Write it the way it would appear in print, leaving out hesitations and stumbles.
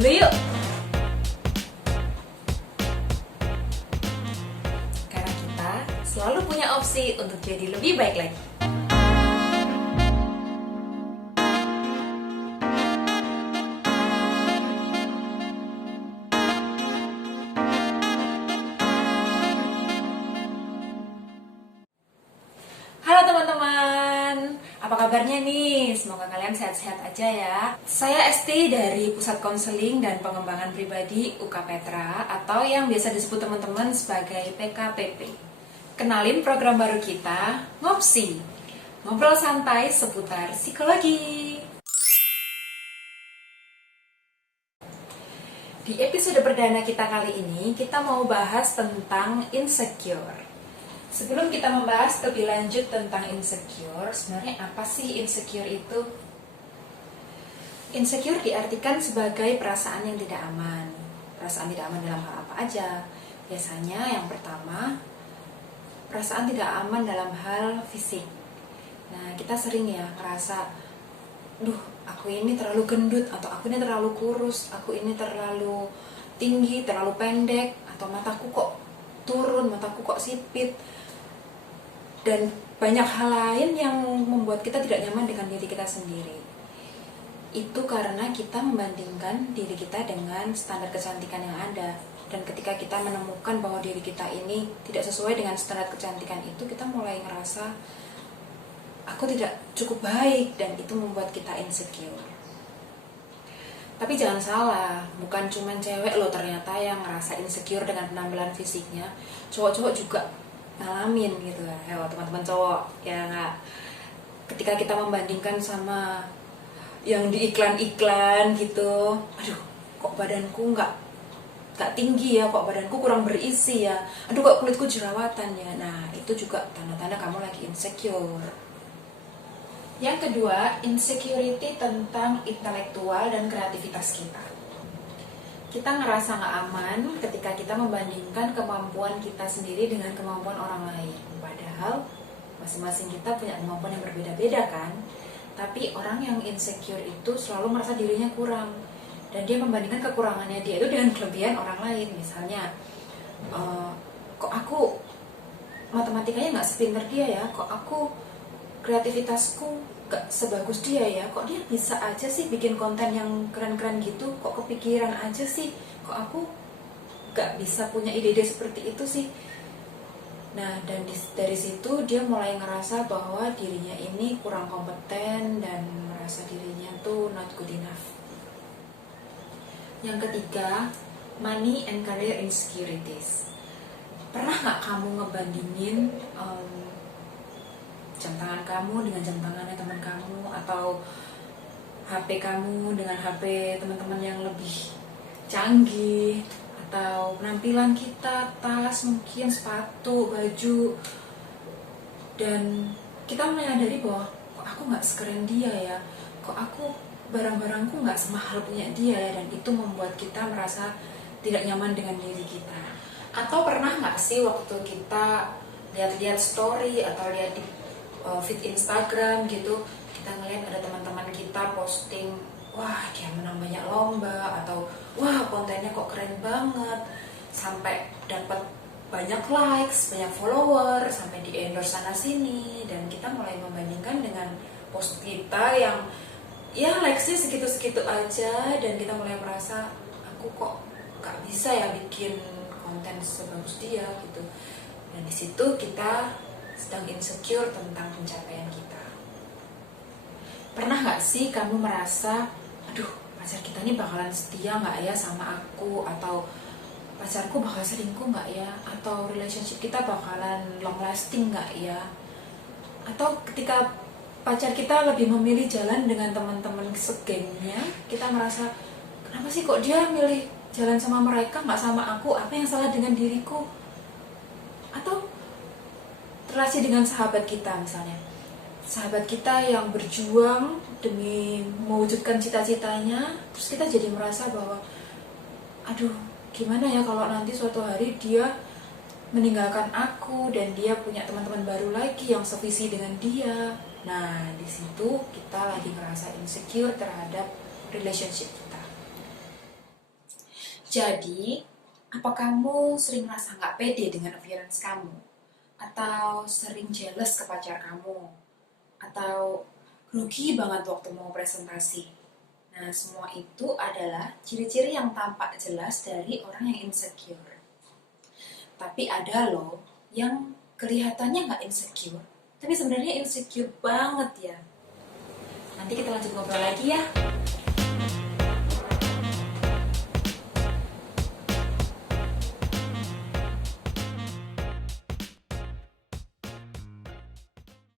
dulu yuk. Karena kita selalu punya opsi untuk jadi lebih baik lagi. Halo teman-teman, apa kabarnya nih? Semoga kalian sehat-sehat aja ya. Saya Esti dari Pusat Konseling dan Pengembangan Pribadi UK Petra atau yang biasa disebut teman-teman sebagai PKPP. Kenalin program baru kita, Ngopsi, ngobrol santai seputar psikologi. Di episode perdana kita kali ini, kita mau bahas tentang insecure. Sebelum kita membahas lebih lanjut tentang insecure, sebenarnya apa sih insecure itu? Insecure diartikan sebagai perasaan yang tidak aman. Perasaan tidak aman dalam hal apa aja? Biasanya yang pertama, perasaan tidak aman dalam hal fisik. Nah, kita sering ya ngerasa, duh, aku ini terlalu gendut, atau aku ini terlalu kurus, aku ini terlalu tinggi, terlalu pendek, atau mataku kok turun, mataku kok sipit. Dan banyak hal lain yang membuat kita tidak nyaman dengan diri kita sendiri. Itu karena kita membandingkan diri kita dengan standar kecantikan yang ada. Dan ketika kita menemukan bahwa diri kita ini tidak sesuai dengan standar kecantikan itu, kita mulai ngerasa aku tidak cukup baik, dan itu membuat kita insecure. Tapi jangan salah, bukan cuma cewek loh ternyata yang ngerasa insecure dengan penampilan fisiknya. Cowok-cowok juga ngalamin gitu ya, teman-teman cowok ya nggak. Ketika kita membandingkan sama yang di iklan-iklan gitu, aduh kok badanku nggak tinggi ya, kok badanku kurang berisi ya, aduh kok kulitku jerawatan ya. Nah itu juga tanda-tanda kamu lagi insecure. Yang kedua, insecurity tentang intelektual dan kreativitas kita. Kita ngerasa nggak aman ketika kita membandingkan kemampuan kita sendiri dengan kemampuan orang lain. Padahal masing-masing kita punya kemampuan yang berbeda-beda kan. Tapi orang yang insecure itu selalu merasa dirinya kurang. Dan dia membandingkan kekurangannya dia itu dengan kelebihan orang lain. Misalnya, kok aku matematikanya nggak sepinter dia ya, kok aku kreativitasku gak sebagus dia ya, kok dia bisa aja sih bikin konten yang keren-keren gitu, kok kepikiran aja sih, kok aku gak bisa punya ide-ide seperti itu sih. Nah, dan dari situ dia mulai ngerasa bahwa dirinya ini kurang kompeten dan merasa dirinya tuh not good enough. Yang ketiga, money and career insecurities. Pernah gak kamu ngebandingin jam tangan kamu dengan jam tangannya teman kamu, atau HP kamu dengan HP teman-teman yang lebih canggih, atau penampilan kita, tas, mungkin sepatu, baju, dan kita menyadari bahwa kok aku nggak sekeren dia ya, kok aku barang-barangku nggak semahal punya dia ya, dan itu membuat kita merasa tidak nyaman dengan diri kita. Atau pernah nggak sih waktu kita lihat-lihat story atau lihat di feed Instagram gitu, kita ngeliat ada teman-teman kita posting, wah dia menang banyak lomba, atau wah kontennya kok keren banget, sampai dapat banyak likes, banyak follower, sampai di endorse sana sini, dan kita mulai membandingkan dengan post kita yang ya likesnya segitu-segitu aja, dan kita mulai merasa aku kok gak bisa ya bikin konten sebagus dia gitu. Dan di situ kita sedang insecure tentang pencapaian kita. Pernah gak sih kamu merasa, aduh pacar kita ini bakalan setia gak ya sama aku, atau pacarku bakal selingkuh gak ya, atau relationship kita bakalan long lasting gak ya? Atau ketika pacar kita lebih memilih jalan dengan teman-teman segengnya, kita merasa, kenapa sih kok dia milih jalan sama mereka gak sama aku, apa yang salah dengan diriku? Atau relasi dengan sahabat kita misalnya, sahabat kita yang berjuang demi mewujudkan cita-citanya, terus kita jadi merasa bahwa aduh gimana ya kalau nanti suatu hari dia meninggalkan aku dan dia punya teman-teman baru lagi yang sevisi dengan dia. Nah di situ kita lagi ngerasa insecure terhadap relationship kita. Jadi, apa kamu sering merasa nggak pede dengan appearance kamu? Atau sering jealous ke pacar kamu? Atau grogi banget waktu mau presentasi? Nah, semua itu adalah ciri-ciri yang tampak jelas dari orang yang insecure. Tapi ada loh yang kelihatannya nggak insecure, tapi sebenarnya insecure banget ya. Nanti kita lanjut ngobrol lagi ya.